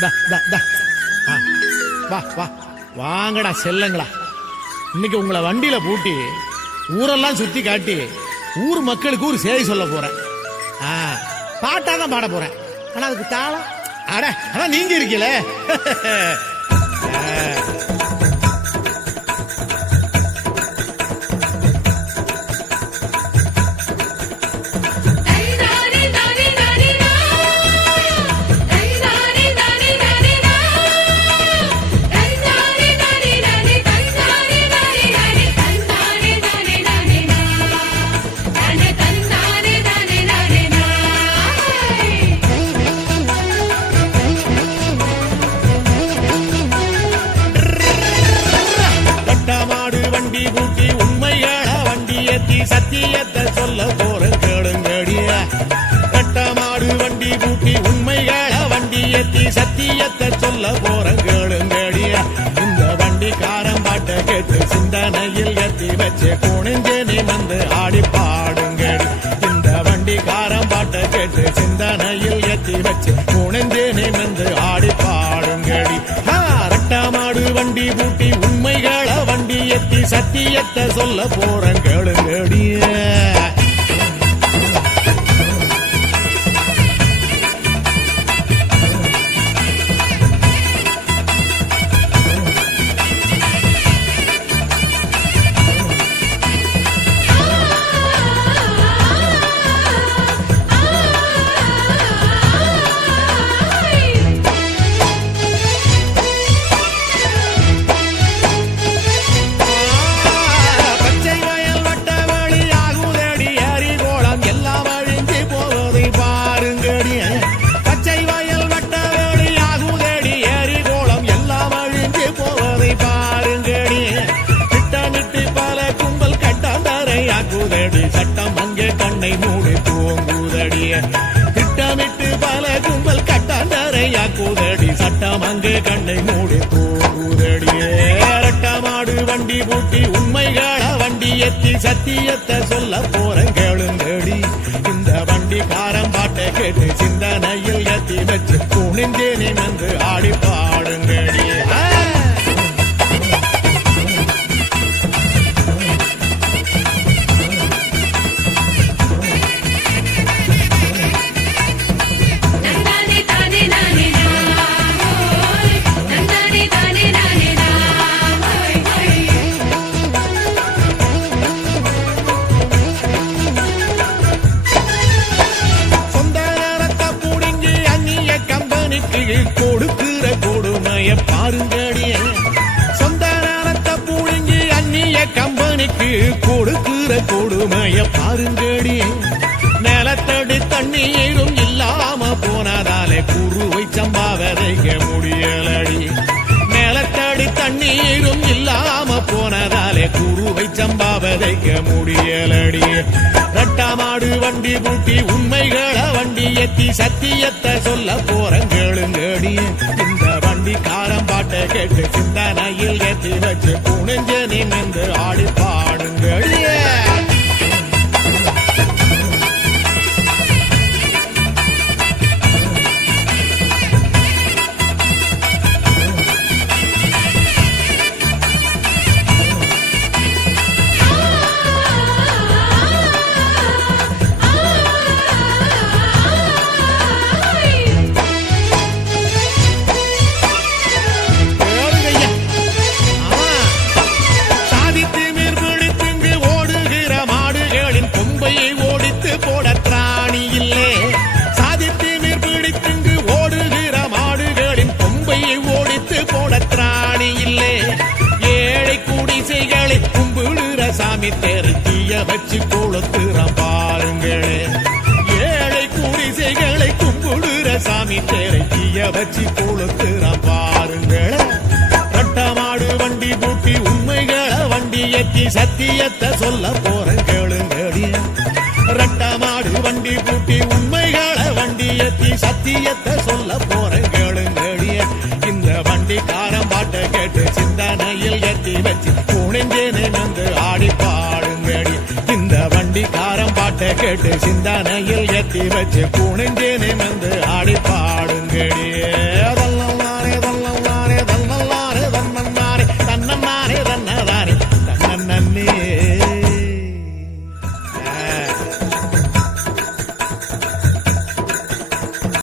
வா வா வாங்கடா செல்லங்களா. இன்னைக்கு உங்களை வண்டியில பூட்டி ஊரெல்லாம் சுத்தி காட்டி ஊர் மக்களுக்கு ஒரு செய்தி சொல்ல போறேன். பாட்டா தான் பாட போறேன். ஆனா அதுக்கு தாளம் அதான் நீங்க இருக்கீல. வண்டி பூட்டி உண்மைகள வண்டி ஏத்தி சத்தியத்தை சொல்ல போறேன் கேளுங்கடிய. கட்டமாடு வண்டி பூட்டி உண்மைகள வண்டி ஏத்தி சத்தியத்தை சொல்ல போறேன் கேளுங்கடிய. இந்த வண்டிக்காரன் பாட்டை கேட்டு சிந்தனையில் ஏத்தி வச்சு குனிஞ்சு நிமிர்ந்து ஆடி பாடுங்கடி. இந்த வண்டிக்காரன் பாட்டை கேட்டு சிந்தனையில் ஏத்தி வச்சு குனிஞ்சு நிமிர்ந்து ஆடி பாடுங்கடி. கட்டமாடு வண்டி பூட்டி உண்மைகள வண்டி ஏத்தி சத்தியத்தை சொல்ல போறேன் கேளுங்கடிய. சட்டம் அங்கே கண்ணை மூடி தூங்குதடிய. திட்டமிட்டு பல கும்பல் கட்டாந்தரையாக்குதடி. சட்டம் அங்கே கண்ணை மூடி தூங்குதடிய. ரட்டமாடு வண்டி பூட்டி உண்மைகள வண்டி ஏத்தி சத்தியத்தை சொல்ல போறேன் கேளுங்கடி. இந்த வண்டிக்காரன் பாட்டை கேட்டு சிந்தனையில் ஏத்தி வச்சு குனிஞ்சே நிமிர்ந்து ஆடி பாடுங்கடி. கொடுக்கிற கொடுமைய பாருங்கடிய. சொந்த நேரத்தை புழுங்கி அந்நிய கம்பெனிக்கு கொடுக்கிற கொடுமைய பாருங்கடிய. நிலத்தடி தண்ணீரும் இல்லாம போனதாலே குருவை சம்பாவதைக்க முடியலடி. நிலத்தடி தண்ணீரும் இல்லாம போனதாலே குருவை சம்பாவதைக்க முடியலடி. ரட்டமாடு வண்டி பூட்டி உண்மைகள வண்டி ஏத்தி சத்தியத்தை சொல்ல போறேன் கேளுங்கடி. இந்த வண்டிக்காரன் பாட்டை கேட்டு சிந்தனையில் ஏத்தி வச்சு குனிஞ்சு நிமிர்ந்து ஆடி பாடுங்கடி. சாமி தெருத்திய வச்சு கொளுத்துறான் பாருங்களே. ஏழை குடிசைகளை கும்பிடுற சாமி தெருத்திய வச்சு கொளுத்துறான் பாருங்களே. ரட்டமாடு வண்டி பூட்டி உண்மைகள வண்டி ஏத்தி சத்தியத்தை சொல்ல போறேன் கேளுங்கடி. ரட்டமாடு வண்டி பூட்டி உண்மைகள வண்டி ஏத்தி சத்தியத்தை சொல்ல போறேன் கேளுங்கடி. இந்த வண்டிக்காரன் பாட்டை கேட்டு சிந்தனையில் ஏத்தி வச்சு குனிஞ்சே நிமிர்ந்து ஆடி பாடுங்கடி. இந்த வண்டிக்காரன் பாட்டை கேட்டு சிந்தனையில் ஏத்தி வச்சு குனிஞ்சே நிமிர்ந்து